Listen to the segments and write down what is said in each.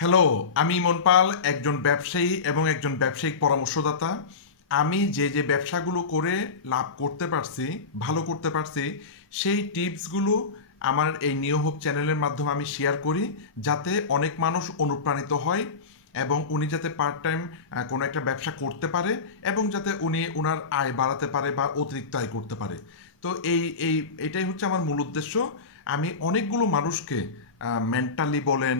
Hello, আমি ইমন পাল, একজন ব্যবসায়ী এবং একজন ব্যবসায়িক পরামর্শদাতা। আমি যে ব্যবসাগুলো করে লাভ করতে পারছি, ভালো করতে পারছি, সেই টিপসগুলো আমার এই নিউ হোপ চ্যানেলের মাধ্যমে আমি শেয়ার করি, যাতে অনেক মানুষ অনুপ্রাণিত হয় এবং উনি যাতে পার্ট টাইম কোনো একটা ব্যবসা করতে পারে এবং যাতে উনি ওনার আয় বাড়াতে পারে বা অতিরিক্ত আয় করতে পারে। তো এটাই হচ্ছে আমার মূল উদ্দেশ্য। আমি অনেকগুলো মানুষকে মেন্টালি বলেন,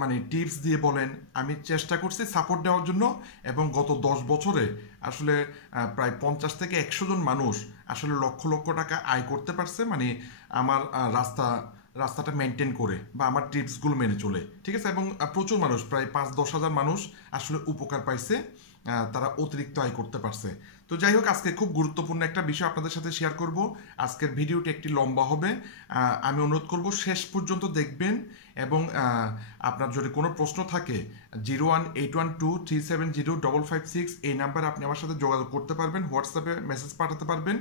মানে টিপস দিয়ে বলেন, আমি চেষ্টা করছি সাপোর্ট দেওয়ার জন্য। এবং গত 10 বছরে আসলে প্রায় 50 থেকে 100 জন মানুষ আসলে লক্ষ লক্ষ টাকা আয় করতে পারছে, মানে আমার রাস্তাটা মেনটেন করে বা আমার টিপসগুলো মেনে চলে, ঠিক আছে। এবং প্রচুর মানুষ, প্রায় 5-10 হাজার মানুষ আসলে উপকার পাইছে, তারা অতিরিক্ত আয় করতে পারছে। তো যাই হোক, আজকে খুব গুরুত্বপূর্ণ একটা বিষয় আপনাদের সাথে শেয়ার করব। আজকের ভিডিওটি একটি লম্বা হবে, আমি অনুরোধ করব শেষ পর্যন্ত দেখবেন। এবং আপনার যদি কোনো প্রশ্ন থাকে 018123705556 এই নাম্বারে আপনি আমার সাথে যোগাযোগ করতে পারবেন, হোয়াটসঅ্যাপে মেসেজ পাঠাতে পারবেন।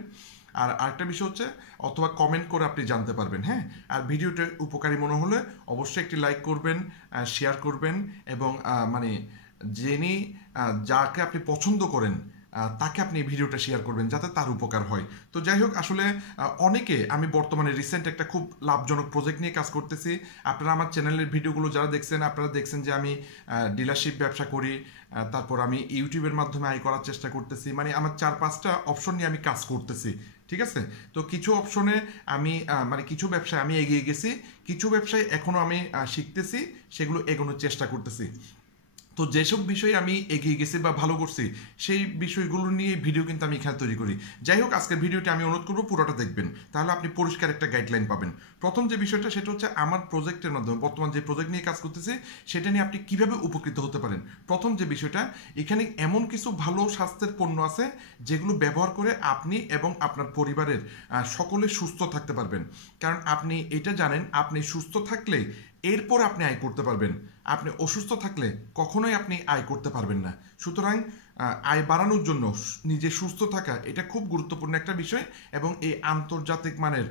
আর আরেকটা বিষয় হচ্ছে, অথবা কমেন্ট করে আপনি জানতে পারবেন। হ্যাঁ, আর ভিডিওটা উপকারী মনে হলে অবশ্যই একটি লাইক করবেন, শেয়ার করবেন এবং মানে যিনি যাকে আপনি পছন্দ করেন তাকে আপনি এই ভিডিওটা শেয়ার করবেন, যাতে তার উপকার হয়। তো যাই হোক, আসলে অনেকে, আমি বর্তমানে রিসেন্ট একটা খুব লাভজনক প্রজেক্ট নিয়ে কাজ করতেছি। আপনারা আমার চ্যানেলের ভিডিওগুলো যারা দেখছেন, আপনারা দেখছেন যে আমি ডিলারশিপ ব্যবসা করি, তারপর আমি ইউটিউবের মাধ্যমে আয় করার চেষ্টা করতেছি, মানে আমার 4-5টা অপশন নিয়ে আমি কাজ করতেছি, ঠিক আছে। তো কিছু অপশনে আমি মানে কিছু ব্যবসায় আমি এগিয়ে গেছি, কিছু ব্যবসায় এখনও আমি শিখতেছি, সেগুলো এগোনোর চেষ্টা করতেছি। তো যেসব বিষয়ে আমি এগিয়ে গেছি বা ভালো করছি, সেই বিষয়গুলো নিয়ে ভিডিও কিন্তু আমি এখানে তৈরি করি। যাই হোক, আজকের ভিডিওটি আমি অনুরোধ করবো পুরোটা দেখবেন, তাহলে আপনি পরিষ্কার একটা গাইডলাইন পাবেন। প্রথম যে বিষয়টা, সেটা হচ্ছে আমার প্রজেক্টের মাধ্যমে, বর্তমান যে প্রজেক্ট নিয়ে কাজ করতেছি সেটা নিয়ে আপনি কিভাবে উপকৃত হতে পারেন। প্রথম যে বিষয়টা, এখানে এমন কিছু ভালো স্বাস্থ্যের পণ্য আছে যেগুলো ব্যবহার করে আপনি এবং আপনার পরিবারের সকলে সুস্থ থাকতে পারবেন। কারণ আপনি এটা জানেন, আপনি সুস্থ থাকলে এরপর আপনি আয় করতে পারবেন। আপনি অসুস্থ থাকলে কখনোই আপনি আয় করতে পারবেন না। সুতরাং আয় বাড়ানোর জন্য নিজে সুস্থ থাকা এটা খুব গুরুত্বপূর্ণ একটা বিষয়। এবং এই আন্তর্জাতিক মানের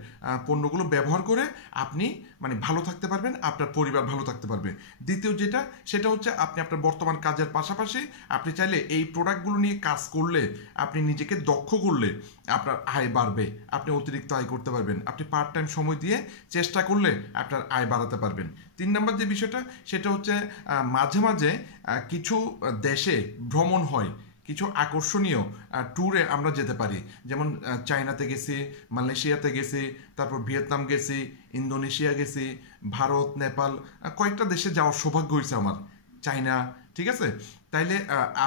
পণ্যগুলো ব্যবহার করে আপনি মানে ভালো থাকতে পারবেন, আপনার পরিবার ভালো থাকতে পারবে। দ্বিতীয় যেটা, সেটা হচ্ছে আপনি আপনার বর্তমান কাজের পাশাপাশি আপনি চাইলে এই প্রোডাক্টগুলো নিয়ে কাজ করলে, আপনি নিজেকে দক্ষ করলে আপনার আয় বাড়বে, আপনি অতিরিক্ত আয় করতে পারবেন। আপনি পার্ট টাইম সময় দিয়ে চেষ্টা করলে আপনার আয় বাড়াতে পারবেন। 3 নম্বর যে বিষয়টা, সেটা হচ্ছে মাঝে মাঝে কিছু দেশে ভ্রমণ হয়, কিছু আকর্ষণীয় ট্যুরে আমরা যেতে পারি। যেমন চায়নাতে গেছি, মালয়েশিয়াতে গেছি, তারপর ভিয়েতনাম গেছি, ইন্দোনেশিয়া গেছি, ভারত, নেপাল, কয়েকটা দেশে যাওয়ার সৌভাগ্য হয়েছে আমার, চায়না, ঠিক আছে। তাইলে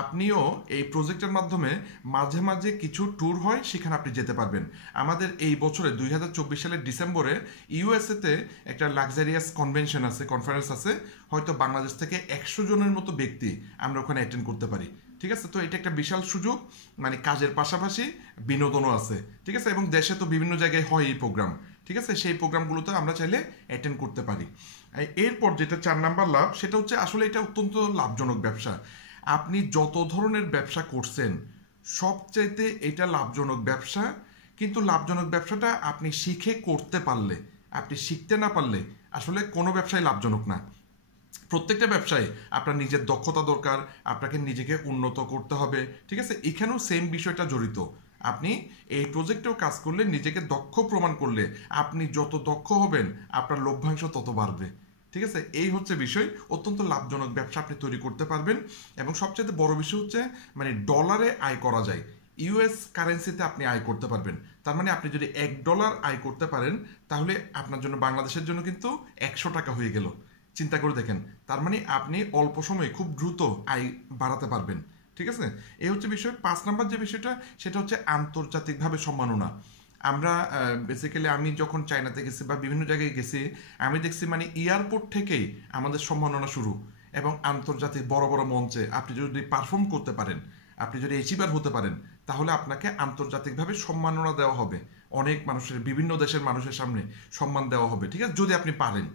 আপনিও এই প্রজেক্টের মাধ্যমে মাঝে মাঝে কিছু ট্যুর হয়, সেখানে আপনি যেতে পারবেন। আমাদের এই বছরে 2024 সালের ডিসেম্বরে ইউএসএতে একটা লাক্সারিয়াস কনভেনশন আছে, কনফারেন্স আছে, হয়তো বাংলাদেশ থেকে 100 জনের মতো ব্যক্তি আমরা ওখানে অ্যাটেন্ড করতে পারি, ঠিক আছে। তো এটা একটা বিশাল সুযোগ, মানে কাজের পাশাপাশি বিনোদনও আছে, ঠিক আছে। এবং দেশে তো বিভিন্ন জায়গায় হয় এই প্রোগ্রাম, ঠিক আছে। সেই প্রোগ্রামগুলোতে আমরা চাইলে অ্যাটেন্ড করতে পারি। এরপর যেটা 4 নাম্বার লাভ, সেটা হচ্ছে আসলে এটা অত্যন্ত লাভজনক ব্যবসা। আপনি যত ধরনের ব্যবসা করছেন সবচাইতে এটা লাভজনক ব্যবসা। কিন্তু লাভজনক ব্যবসাটা আপনি শিখে করতে পারলে, আপনি শিখতে না পারলে আসলে কোনো ব্যবসায় লাভজনক না। প্রত্যেকটা ব্যবসায় আপনার নিজের দক্ষতা দরকার, আপনাকে নিজেকে উন্নত করতে হবে, ঠিক আছে। এখানেও সেম বিষয়টা জড়িত। আপনি এই প্রজেক্টেও কাজ করলে, নিজেকে দক্ষ প্রমাণ করলে, আপনি যত দক্ষ হবেন আপনার লভ্যাংশ তত বাড়বে, ঠিক আছে। এই হচ্ছে বিষয়। অত্যন্ত লাভজনক ব্যবসা আপনি তৈরি করতে পারবেন। এবং সবচেয়ে বড় বিষয় হচ্ছে, মানে ডলারে আয় করা যায়, ইউএস কারেন্সিতে আপনি আয় করতে পারবেন। তার মানে আপনি যদি $1 আয় করতে পারেন, তাহলে আপনার জন্য, বাংলাদেশের জন্য কিন্তু 100 টাকা হয়ে গেল। চিন্তা করে দেখেন, তার মানে আপনি অল্প সময়ে খুব দ্রুত আয় বাড়াতে পারবেন, ঠিক আছে। এই হচ্ছে বিষয়। 5 নাম্বার যে বিষয়টা, সেটা হচ্ছে আন্তর্জাতিকভাবে সম্মাননা। আমরা বেসিক্যালি, আমি যখন চায়নাতে গেছি বা বিভিন্ন জায়গায় গেছি, আমি দেখছি মানে এয়ারপোর্ট থেকেই আমাদের সম্মাননা শুরু। এবং আন্তর্জাতিক বড় বড় মঞ্চে আপনি যদি পারফর্ম করতে পারেন, আপনি যদি অ্যাচিভার হতে পারেন, তাহলে আপনাকে আন্তর্জাতিকভাবে সম্মাননা দেওয়া হবে। অনেক মানুষের, বিভিন্ন দেশের মানুষের সামনে সম্মান দেওয়া হবে, ঠিক আছে, যদি আপনি পারেন।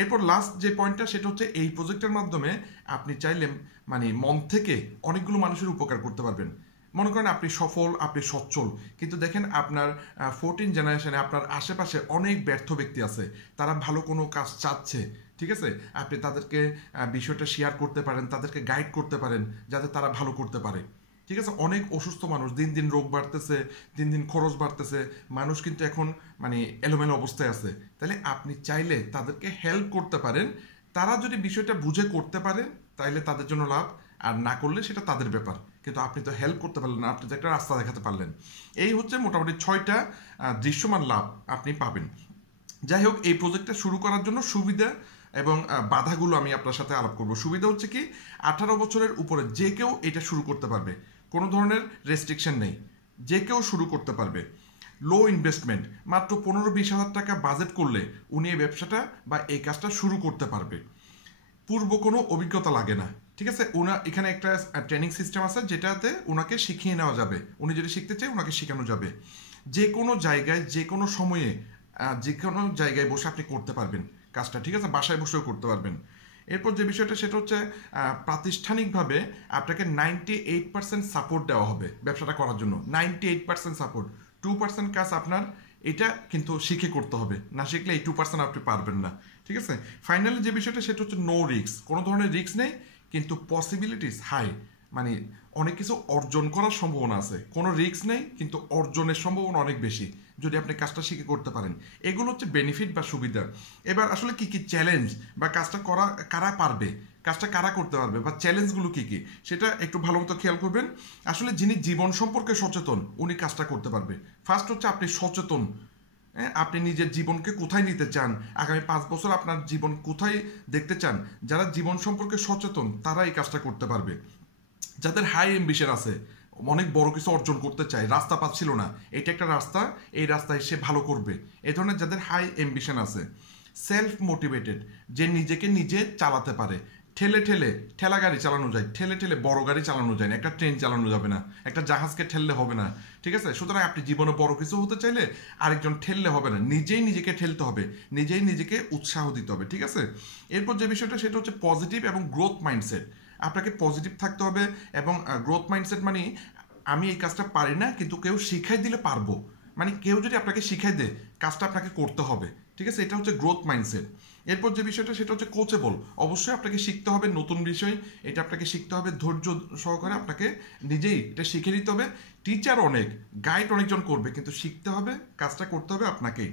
এরপর লাস্ট যে পয়েন্টটা, সেটা হচ্ছে এই প্রজেক্টের মাধ্যমে আপনি চাইলে মানে মন থেকে অনেকগুলো মানুষের উপকার করতে পারবেন। মনে করেন আপনি সফল, আপনি সচ্ছল, কিন্তু দেখেন আপনার 14 জেনারেশনে আপনার আশেপাশে অনেক ব্যর্থ ব্যক্তি আছে, তারা ভালো কোনো কাজ চাচ্ছে, ঠিক আছে, আপনি তাদেরকে বিষয়টা শেয়ার করতে পারেন, তাদেরকে গাইড করতে পারেন যাতে তারা ভালো করতে পারে। ঠিক আছে, অনেক অসুস্থ মানুষ, দিন দিন রোগ বাড়তেছে, দিন দিন খরচ বাড়তেছে, মানুষ কিন্তু এখন মানে এলোমেলো অবস্থায় আছে। তাহলে আপনি চাইলে তাদেরকে হেল্প করতে পারেন। তারা যদি বিষয়টা বুঝে করতে পারে তাইলে তাদের জন্য লাভ, আর না করলে সেটা তাদের ব্যাপার। কিন্তু আপনি তো হেল্প করতে পারলেন না, আপনি তো একটা রাস্তা দেখাতে পারলেন। এই হচ্ছে মোটামুটি 6টা দৃশ্যমান লাভ আপনি পাবেন। যাই হোক, এই প্রজেক্টটা শুরু করার জন্য সুবিধা এবং বাধাগুলো আমি আপনার সাথে আলাপ করব। সুবিধা হচ্ছে কি, 18 বছরের উপরে যে কেউ এটা শুরু করতে পারবে, কোনো ধরনের রেস্ট্রিকশন নেই, যে কেউ শুরু করতে পারবে। লো ইনভেস্টমেন্ট, মাত্র 15-20 হাজার টাকা বাজেট করলে উনি এই ব্যবসাটা বা এই কাজটা শুরু করতে পারবে। পূর্ব কোনো অভিজ্ঞতা লাগে না। ঠিক আছে, এখানে একটা ট্রেনিং সিস্টেম আছে যেটাতে ওনাকে শিখিয়ে নেওয়া যাবে। উনি যদি শিখতে চায় ওনাকে শেখানো যাবে। যে কোনো জায়গায় যে কোনো সময়ে যে কোনো জায়গায় বসে আপনি করতে পারবেন কাজটা। ঠিক আছে, বাসায় বসেও করতে পারবেন। এরপর যে বিষয়টা সেটা হচ্ছে প্রাতিষ্ঠানিকভাবে আপনাকে 98% সাপোর্ট দেওয়া হবে ব্যবসাটা করার জন্য। 98% সাপোর্ট, 2% কাজ আপনার এটা কিন্তু শিখে করতে হবে, না শিখলে এই 2% আপনি পারবেন না। ঠিক আছে, ফাইনালি যে বিষয়টা সেটা হচ্ছে নো রিস্ক, কোনো ধরনের রিস্ক নেই, কিন্তু পসিবিলিটিস হাই, মানে অনেক কিছু অর্জন করার সম্ভাবনা আছে। কোনো রিস্ক নেই কিন্তু অর্জনের সম্ভাবনা অনেক বেশি যদি আপনি কাজটা শিখে করতে পারেন। এগুলো হচ্ছে বেনিফিট বা সুবিধা। এবার আসলে কি কি চ্যালেঞ্জ বা কাজটা করা কারা পারবে, কাজটা কারা করতে পারবে বা চ্যালেঞ্জগুলো কি কি সেটা একটু ভালো মতো খেয়াল করবেন। আসলে যিনি জীবন সম্পর্কে সচেতন উনি কাজটা করতে পারবে। ফার্স্ট হচ্ছে আপনি সচেতন, আপনি নিজের জীবনকে কোথায় নিতে চান, আগামী 5 বছর আপনার জীবন কোথায় দেখতে চান, যারা জীবন সম্পর্কে সচেতন তারা এই কাজটা করতে পারবে। যাদের হাই অ্যাম্বিশন আছে, অনেক বড় কিছু অর্জন করতে চায়, রাস্তা পাচ্ছিল না, এটা একটা রাস্তা, এই রাস্তায় সে ভালো করবে, এই ধরনের যাদের হাই অ্যাম্বিশন আছে। সেলফ মোটিভেটেড, যে নিজেকে নিজে চালাতে পারে, ঠেলে ঠেলে ঠেলা গাড়ি চালানো যায়, ঠেলে ঠেলে বড় গাড়ি চালানো যায় না, একটা ট্রেন চালানো যাবে না, একটা জাহাজকে ঠেললে হবে না। ঠিক আছে, সুতরাং আপনি জীবনে বড় কিছু হতে চাইলে আরেকজন ঠেললে হবে না, নিজেই নিজেকে ঠেলতে হবে, নিজেই নিজেকে উৎসাহ দিতে হবে। ঠিক আছে, এরপর যে বিষয়টা সেটা হচ্ছে পজিটিভ এবং গ্রোথ মাইন্ডসেট। আপনাকে পজিটিভ থাকতে হবে এবং গ্রোথ মাইন্ডসেট মানে আমি এই কাজটা পারি না কিন্তু কেউ শিখাই দিলে পারবো, মানে কেউ যদি আপনাকে শিখাই দেয় কাজটা আপনাকে করতে হবে। ঠিক আছে, এটা হচ্ছে গ্রোথ মাইন্ডসেট। এরপর যে বিষয়টা সেটা হচ্ছে কোচেবল, অবশ্যই আপনাকে শিখতে হবে নতুন বিষয়, এটা আপনাকে শিখতে হবে ধৈর্য সহকারে, আপনাকে নিজেই এটা শিখে নিতে হবে। টিচার অনেক, গাইড অনেকজন করবে, কিন্তু শিখতে হবে, কাজটা করতে হবে আপনাকেই।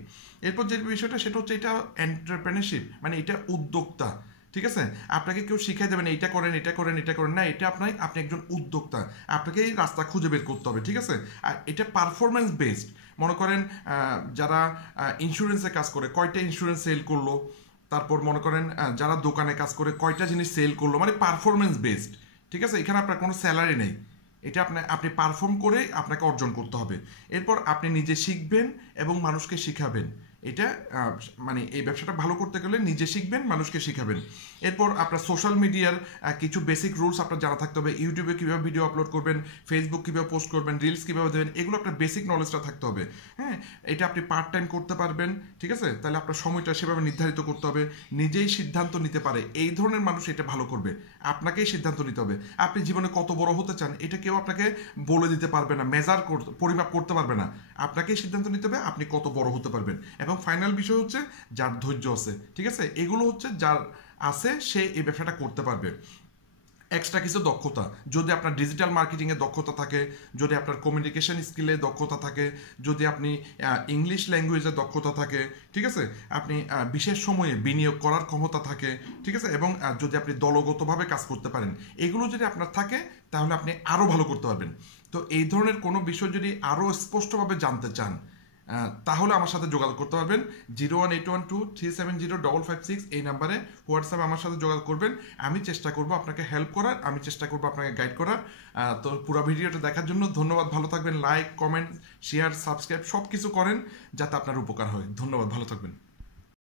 এরপর যে বিষয়টা সেটা হচ্ছে এটা এন্টারপ্রেনারশিপ, মানে এটা উদ্যোক্তা। ঠিক আছে, আপনাকে কেউ শিখাই দেবেন এইটা করেন এটা করেন এটা করেন না, এটা আপনি একজন উদ্যোক্তা, আপনাকে এই রাস্তা খুঁজে বের করতে হবে। ঠিক আছে, আর এটা পারফরমেন্স বেসড। মনে করেন যারা ইন্স্যুরেন্সে কাজ করে কয়টা ইন্স্যুরেন্স সেল করলো, তারপর মনে করেন যারা দোকানে কাজ করে কয়টা জিনিস সেল করলো, মানে পারফরমেন্স বেসড। ঠিক আছে, এখানে আপনার কোনো স্যালারি নেই, এটা আপনি পারফর্ম করে আপনাকে অর্জন করতে হবে। এরপর আপনি নিজে শিখবেন এবং মানুষকে শিখাবেন। এটা মানে এই ব্যবসাটা ভালো করতে গেলে নিজে শিখবেন, মানুষকে শিখাবেন। এরপর আপনার সোশ্যাল মিডিয়ার কিছু বেসিক রুলস আপনার জানা থাকতে হবে। ইউটিউবে কীভাবে ভিডিও আপলোড করবেন, ফেসবুক কীভাবে পোস্ট করবেন, রিলস কীভাবে দেবেন, এগুলো আপনার বেসিক নলেজটা থাকতে হবে। হ্যাঁ, এটা আপনি পার্ট টাইম করতে পারবেন। ঠিক আছে, তাহলে আপনার সময়টা সেভাবে নির্ধারিত করতে হবে, নিজেই সিদ্ধান্ত নিতে পারে এই ধরনের মানুষ এটা ভালো করবে, আপনাকেই সিদ্ধান্ত নিতে হবে। আপনি জীবনে কত বড় হতে চান এটা কেউ আপনাকে বলে দিতে পারবে না, পরিমাপ করতে পারবে না, আপনাকেই সিদ্ধান্ত নিতে হবে আপনি কত বড় হতে পারবেন। এবং ফাইনাল বিষয় হচ্ছে যার ধৈর্য আছে। ঠিক আছে, এগুলো হচ্ছে যার আছে সে এই ব্যবসাটা করতে পারবে। এক্সট্রা কিছু দক্ষতা, যদি আপনার ডিজিটাল মার্কেটিংয়ে দক্ষতা থাকে, যদি আপনার কমিউনিকেশন স্কিলে দক্ষতা থাকে, যদি আপনি ইংলিশ ল্যাঙ্গুয়েজে দক্ষতা থাকে, ঠিক আছে, আপনি বিশেষ সময়ে বিনিয়োগ করার ক্ষমতা থাকে, ঠিক আছে, এবং যদি আপনি দলগতভাবে কাজ করতে পারেন, এগুলো যদি আপনার থাকে তাহলে আপনি আরও ভালো করতে পারবেন। তো এই ধরনের কোনো বিষয় যদি আরও স্পষ্টভাবে জানতে চান তাহলে আমার সাথে যোগাযোগ করতে পারবেন। 01812370556 এই নাম্বারে হোয়াটসঅ্যাপে আমার সাথে যোগাযোগ করবেন। আমি চেষ্টা করব আপনাকে হেল্প করার, আমি চেষ্টা করব আপনাকে গাইড করার। তো পুরো ভিডিওটা দেখার জন্য ধন্যবাদ। ভালো থাকবেন। লাইক, কমেন্ট, শেয়ার, সাবস্ক্রাইব সব কিছু করেন যাতে আপনার উপকার হয়। ধন্যবাদ, ভালো থাকবেন।